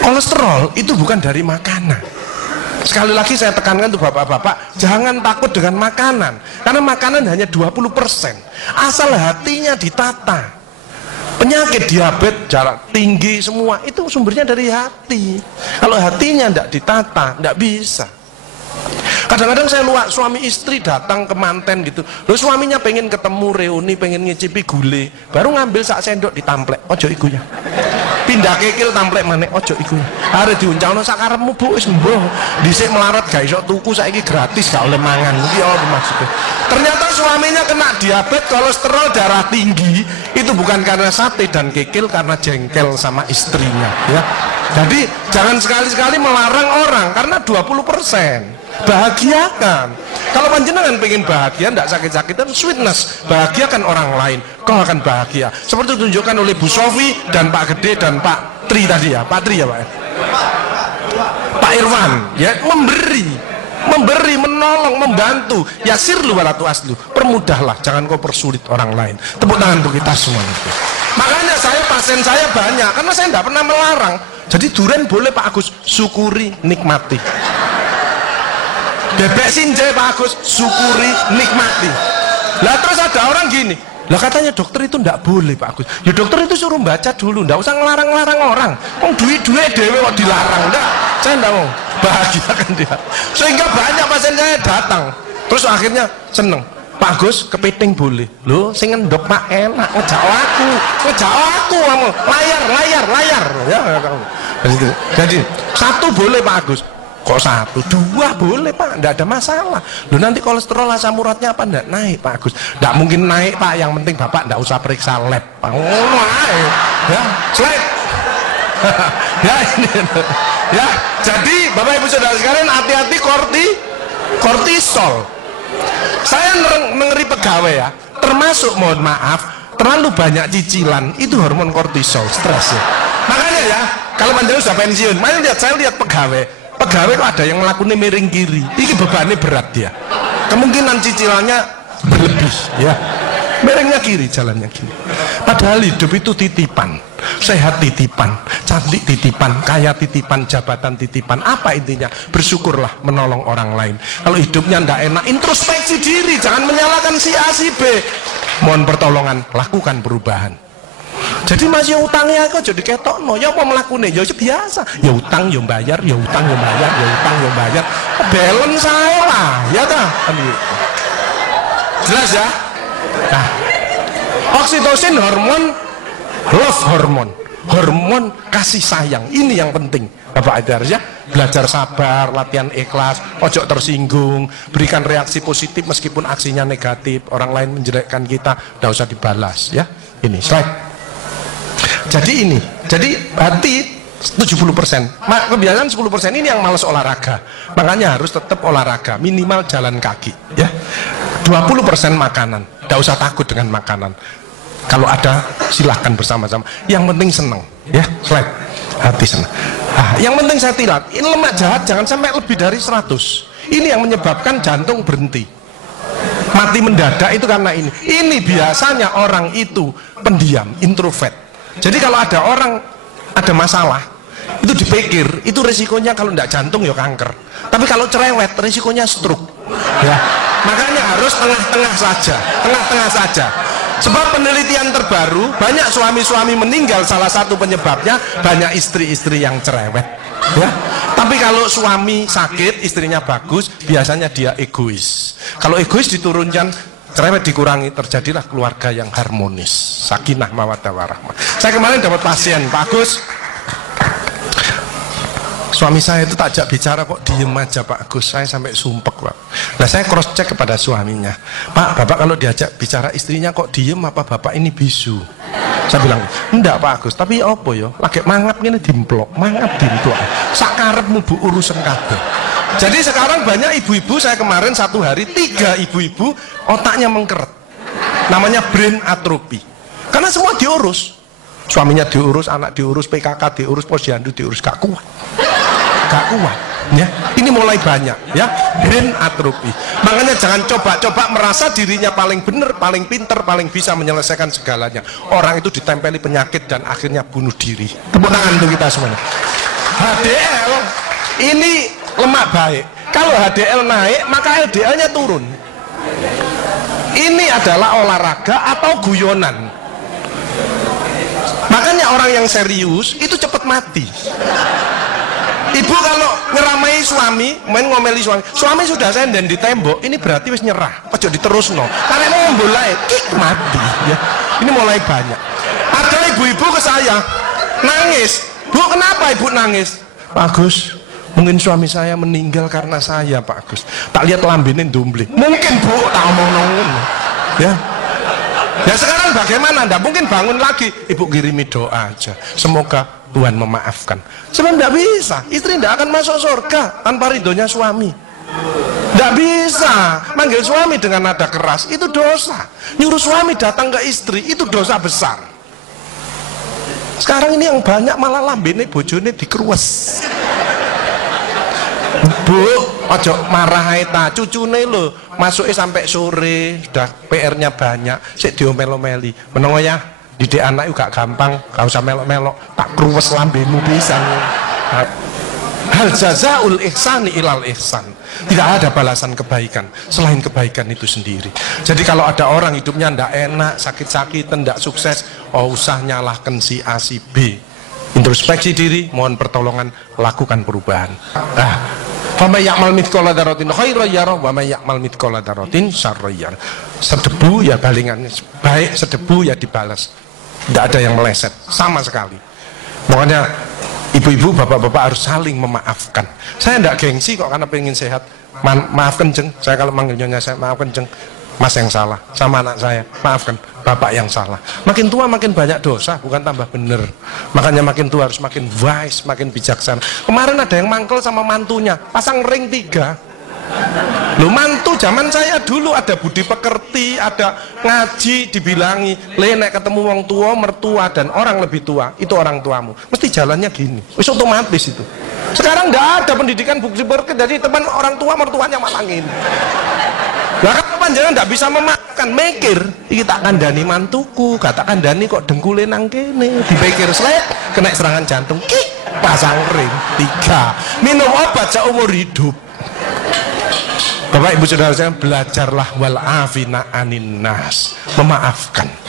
Kolesterol itu bukan dari makanan. Sekali lagi saya tekankan tuh bapak-bapak, jangan takut dengan makanan, karena makanan hanya 20%. Asal hatinya ditata. Penyakit diabetes, darah tinggi, semua itu sumbernya dari hati. Kalau hatinya tidak ditata, tidak bisa. Kadang-kadang saya luak suami istri datang ke manten gitu, loh suaminya pengen ketemu reuni, pengen ngicipi gule, baru ngambil sak sendok ditamplek, ojo ikunya. Pindah kekil tamplek maneh, ojo ikunya. Are diuncalno sak karepmu Bu, wis mbuh. Dhisik melarat gak iso tuku, saiki gratis gak oleh mangan. Iki apa maksudnya? Ternyata suaminya kena diabetes, kolesterol, darah tinggi, itu bukan karena sate dan kekil, karena jengkel sama istrinya, ya. Jadi jangan sekali-sekali melarang orang karena 20%. Bahagiakan. Kalau panjenengan pengen bahagia, tidak sakit-sakitan, sweetness, bahagiakan orang lain, kau akan bahagia. Seperti ditunjukkan oleh Bu Sofi dan Pak Gede dan Pak Tri tadi ya, Pak Tri ya Pak. Pak Irwan, ya memberi, menolong, membantu. Yasirlu walatu aslu, permudahlah, jangan kau persulit orang lain. Tepuk tangan untuk kita semua itu. Makanya pasien saya banyak, karena saya tidak pernah melarang. Jadi durian boleh Pak Agus, syukuri, nikmati. Bebek sinjai Pak Agus, syukuri, nikmati. Lah terus ada orang gini, lah katanya dokter itu ndak boleh Pak Agus. Ya dokter itu suruh baca dulu, ndak usah ngelarang-larang orang. Wong duit-duit dewe kok dilarang, ndak. Saya ndak mau, bahagiakan dia. Sehingga banyak pasien saya datang, terus akhirnya seneng. Pak Agus, kepiting boleh. Loh, sing ngendok Pak enak, ngejak aku kamu. Layar. Ya, jadi satu boleh Pak Agus. Kok satu? Dua boleh Pak, tidak ada masalah. Loh nanti kolesterol asam uratnya apa enggak naik Pak Agus? Tidak mungkin naik Pak, yang penting Bapak tidak usah periksa lab Pak. Ya, slide. Ya ini. Ya, jadi Bapak Ibu Saudara sekalian, hati-hati kortisol. Saya ngeri pegawai ya, termasuk mohon maaf, terlalu banyak cicilan, itu hormon kortisol, stres ya. Makanya ya, kalau panjenengan sudah pensiun, saya lihat pegawai kok ada yang melakukan miring kiri, ini bebannya berat dia, kemungkinan cicilannya berlebih ya, miringnya kiri, jalannya kiri. Padahal hidup itu titipan, sehat titipan, cantik titipan, kaya titipan, jabatan titipan. Apa intinya? Bersyukurlah, menolong orang lain. Kalau hidupnya ndak enak, introspeksi diri, jangan menyalahkan si A si B, mohon pertolongan, lakukan perubahan. Jadi masih utangnya kok jadi ketok no, ya apa melakukannya? Ya biasa, ya utang ya bayar, ya utang ya bayar, ya utang ya bayar. Balance saya lah, ya kan? Jelas ya? Nah, oksitosin love hormon kasih sayang, ini yang penting. Bapak Aidar ya, belajar sabar, latihan ikhlas, ojo tersinggung, berikan reaksi positif meskipun aksinya negatif, orang lain menjelekkan kita, tidak usah dibalas ya. Ini slide. Jadi hati 70%, kebiasaan 10% ini yang malas olahraga, makanya harus tetap olahraga, minimal jalan kaki ya. 20% makanan, tidak usah takut dengan makanan, kalau ada silahkan bersama-sama, yang penting senang ya. Slide. Hati senang. Yang penting saya tilat, ini lemak jahat jangan sampai lebih dari 100, ini yang menyebabkan jantung berhenti, mati mendadak itu karena ini biasanya orang itu pendiam, introvert. Jadi kalau ada orang ada masalah itu dipikir, itu resikonya kalau tidak jantung ya kanker, tapi kalau cerewet resikonya stroke ya. Makanya harus tengah-tengah saja. Sebab penelitian terbaru, banyak suami-suami meninggal, salah satu penyebabnya banyak istri-istri yang cerewet ya. Tapi kalau suami sakit, istrinya bagus, biasanya dia egois. Kalau egois diturunkan, cerewet dikurangi, terjadilah keluarga yang harmonis, sakinah mawaddah warahmah. Saya kemarin dapat pasien, Pak Agus, suami saya itu tak ajak bicara kok diem aja Pak Agus, saya sampai sumpek Pak. Nah saya cross check kepada suaminya, Pak, Bapak kalau diajak bicara istrinya kok diem, apa Bapak ini bisu? Saya bilang, enggak Pak Agus, tapi apa ya, lagi mangap ini dimplok, sakarepmu Bu urusan kabeh. Jadi sekarang banyak ibu-ibu, saya kemarin satu hari 3 ibu-ibu otaknya mengkeret, namanya brain atrophy, karena semua diurus, suaminya diurus, anak diurus, PKK diurus, posyandu diurus, gak kuat ya. Ini mulai banyak ya, brain atrophy. Makanya jangan coba-coba merasa dirinya paling benar, paling pinter, paling bisa menyelesaikan segalanya. Orang itu ditempeli penyakit dan akhirnya bunuh diri. Tepuk tangan untuk kita semuanya. HDL ini lemak baik. Kalau HDL naik, maka LDL-nya turun. Ini adalah olahraga atau guyonan. Makanya orang yang serius itu cepat mati. Ibu kalau ngeramai suami, main ngomeli suami sudah senden di tembok, ini berarti wis nyerah. Ojo diterusno. Karena mau mulai mati ya. Ini mulai banyak. Ada ibu-ibu ke saya nangis. Bu, kenapa ibu nangis? Pak Agus, mungkin suami saya meninggal karena saya, Pak Agus. Tak lihat lambene dumbling. Mungkin Bu, tak omong-omong. Ya. Ya sekarang bagaimana? Nggak mungkin bangun lagi. Ibu kirimi doa aja. Semoga Tuhan memaafkan. Sebab tidak bisa. Istri tidak akan masuk surga tanpa ridhonya suami. Tidak bisa. Manggil suami dengan nada keras itu dosa. Nyuruh suami datang ke istri itu dosa besar. Sekarang ini yang banyak malah lambene bojone dikerues. Bu, ojo marah ta, cucune lho, masuknya sampai sore, sudah PR-nya banyak, sik diomelo-meli. Menengo ya, didik anak juga gampang, gak usah melok-melok, tak kruwes lambemu pisan. Hal jazaul ihsani ilal ihsan. Tidak ada balasan kebaikan selain kebaikan itu sendiri. Jadi kalau ada orang hidupnya ndak enak, sakit-sakitan, ndak sukses, oh usah nyalahkan si A si B. Introspeksi diri, mohon pertolongan, lakukan perubahan. Faman ya'mal mithqala dzarratin khairan yarah wa man ya'mal mithqala dzarratin syarran yarah. Sedebu ya balingannya baik, sedebu ya dibalas. Tidak ada yang meleset sama sekali. Makanya ibu-ibu, bapak-bapak harus saling memaafkan. Saya tidak gengsi kok karena pengen sehat. Maafkan jeng, saya kalau manggil nyonya saya maafkan jeng. Mas yang salah, sama anak saya, maafkan, bapak yang salah. Makin tua makin banyak dosa, bukan tambah bener. Makanya makin tua harus makin wise, makin bijaksana. Kemarin ada yang mangkel sama mantunya, pasang ring 3. Loh, mantu zaman saya dulu ada budi pekerti, ada ngaji, dibilangi, nek ketemu wong tua, mertua dan orang lebih tua, itu orang tuamu. Mesti jalannya gini, wis otomatis itu. Sekarang nggak ada pendidikan budi pekerti, jadi teman orang tua mertuanya malangin. Lah kan panjenengan ndak bisa memakan, mikir, iki tak kandhani mantuku, gak tak kandhani kok dengkule nang kene, dipikir slek, kena serangan jantung, pasang ring 3, minum obat seumur hidup. Bapak Ibu Saudara saya, belajarlah wal afina anin nas, memaafkan.